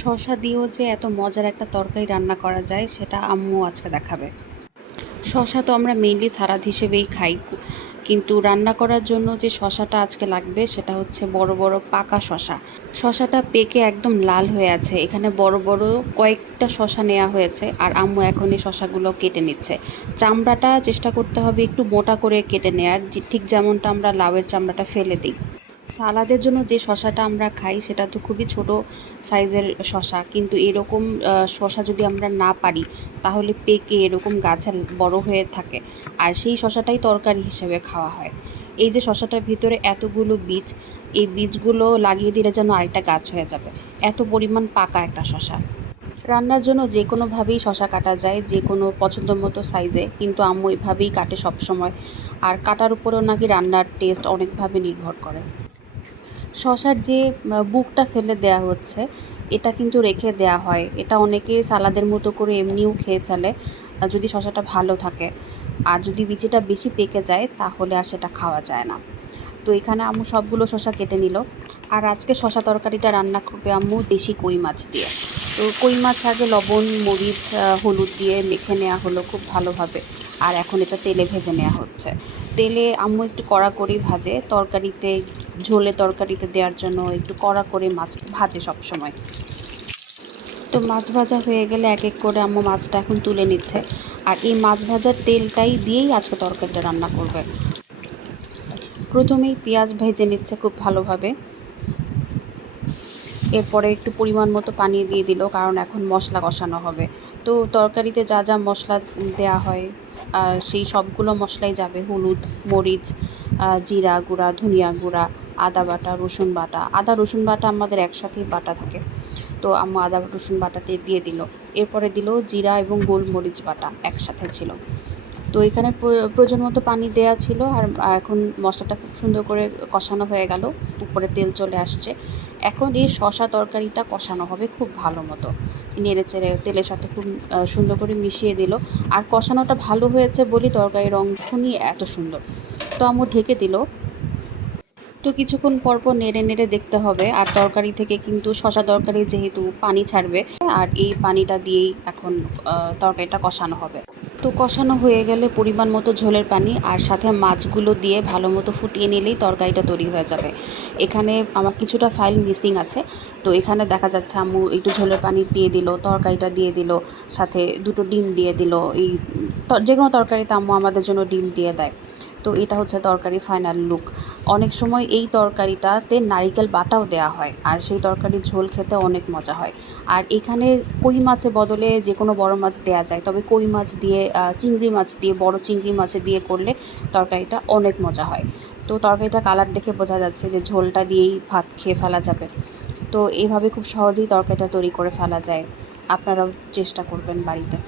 শসা দিয়েও যে এত মজার একটা তরকারি রান্না করা যায় সেটা আম্মু আজকে দেখাবে। শসা তো আমরা মেইনলি সালাদ হিসেবেই খাই, কিন্তু রান্না করার জন্য যে শসাটা আজকে লাগবে সেটা হচ্ছে বড় বড় পাকা শসা। শসাটা পেকে একদম লাল হয়ে আছে, এখানে বড় বড় কয়েকটা শসা নেওয়া হয়েছে আর আম্মু এখন এই শসাগুলো কেটে নিচ্ছে। চামড়াটা চেষ্টা করতে হবে একটু মোটা করে কেটে নেওয়ার, ঠিক যেমনটা আমরা লাউয়ের চামড়াটা ফেলে দিই। সালাদের জন্য যে শসাটা আমরা খাই সেটা তো খুবই ছোট সাইজের শসা, কিন্তু এরকম শসা যদি আমরা না পারি তাহলে পেকে এরকম গাছে বড় হয়ে থাকে, আর সেই শসাটাই তরকারি হিসেবে খাওয়া হয়। এই যে শসাটার ভিতরে এতগুলো বীজ, এই বীজগুলো লাগিয়ে দিলে যেন আরেকটা গাছ হয়ে যাবে, এত পরিমাণ পাকা একটা শসা। রান্নার জন্য যে কোনোভাবেই শসা কাটা যায়, যে কোনো পছন্দ মতো সাইজে, কিন্তু আম্মু এভাবেই কাটে সব সময়। আর কাটার উপরেও নাকি রান্নার টেস্ট অনেকভাবে নির্ভর করে। শসার যে বুকটা ফেলে দেয়া হচ্ছে, এটা কিন্তু রেখে দেয়া হয়। এটা অনেকে সালাদের মতো করে এমনিও খেয়ে ফেলে যদি শসাটা ভালো থাকে। আর যদি বিচিটা বেশি পেকে যায় তাহলে আর সেটা খাওয়া যায় না। তো এখানে আম্মু সবগুলো শসা কেটে নিল। আর আজকে শসা তরকারিটা রান্না করবে আম্মু দেশি কই মাছ দিয়ে। তো কই মাছ আগে লবণ, মরিচ, হলুদ দিয়ে মেখে নেওয়া হলো খুব ভালোভাবে, আর এখন এটা তেলে ভেজে নেওয়া হচ্ছে। তেলে আম্মু একটু কড়া করে ভাজে, তরকারিতে ঝোলে তরকারিতে দেওয়ার জন্য একটু কড়া করে মাছ ভাজে সব সময়। তো মাছ ভাজা হয়ে গেলে এক এক করে আম্মু মাছটা এখন তুলে নিচ্ছে, আর এই মাছ ভাজার তেলটাই দিয়েই আজকে তরকারিটা রান্না করবে। প্রথমেই পেঁয়াজ ভেজে নিচ্ছে খুব ভালোভাবে, এরপরে একটু পরিমাণ মতো পানি দিয়ে দিল, কারণ এখন মশলা কষানো হবে। তো তরকারিতে যা যা মশলা দেওয়া হয় সেই সবগুলো মশলাই যাবে, হলুদ, মরিচ, জিরা গুঁড়া, ধনিয়া গুঁড়া, আদা বাটা, রসুন বাটা। আদা রসুন বাটা আমাদের একসাথেই বাটা থাকে, তো আম্মু আদা রসুন বাটাতে দিয়ে দিল। এরপরে দিল জিরা এবং গোলমরিচ বাটা একসাথে ছিল। তো এখানে প্রয়োজন মতো পানি দেয়া ছিল, আর এখন মশলাটা খুব সুন্দর করে কষানো হয়ে গেল, উপরে তেল চলে আসছে। এখন এই শসা তরকারিটা কষানো হবে খুব ভালো মতো, নেড়ে চেড়ে তেলের সাথে খুব সুন্দর করে মিশিয়ে দিল। আর কষানোটা ভালো হয়েছে বলি তরকারির রঙখনই এত সুন্দর। তো আম্মু ঢেকে দিল। তো কিছুক্ষণ পরপর নেড়ে নেড়ে দেখতে হবে, আর তরকারি থেকে কিন্তু শসা তরকারি যেহেতু পানি ছাড়বে, আর এই পানিটা দিয়েই এখন তরকারিটা কষানো হবে। তো কষানো হয়ে গেলে পরিমাণ মতো ঝোলের পানি আর সাথে মাছগুলো দিয়ে ভালো মতো ফুটিয়ে নিলেই তরকারিটা তৈরি হয়ে যাবে। এখানে আমার কিছুটা ফাইল মিসিং আছে, তো এখানে দেখা যাচ্ছে আম্মু একটু ঝোলের পানি দিয়ে দিল, তরকারিটা দিয়ে দিল, সাথে দুটো ডিম দিয়ে দিল। এই যে কোনো তরকারিতে আম্মু আমাদের জন্য ডিম দিয়ে দেয়। তো এটা হচ্ছে তরকারি ফাইনাল লুক। অনেক সময় এই তরকারিটাতে নারিকেল বাটাও দেওয়া হয়, আর সেই তরকারির ঝোল খেতে অনেক মজা হয়। আর এখানে কই মাছের বদলে যে কোনো বড় মাছ দেওয়া যায়, তবে কই মাছ দিয়ে চিংড়ি মাছ দিয়ে, বড় চিংড়ি মাছ দিয়ে করলে তরকারিটা অনেক মজা হয়। তো তরকারিটা কালার দেখে বোঝা যাচ্ছে যে ঝোলটা দিয়েই ভাত খেয়ে ফেলা যাবে। তো এইভাবে খুব সহজেই তরকারিটা তৈরি করে ফেলা যায়, আপনারাও চেষ্টা করবেন বাড়িতে।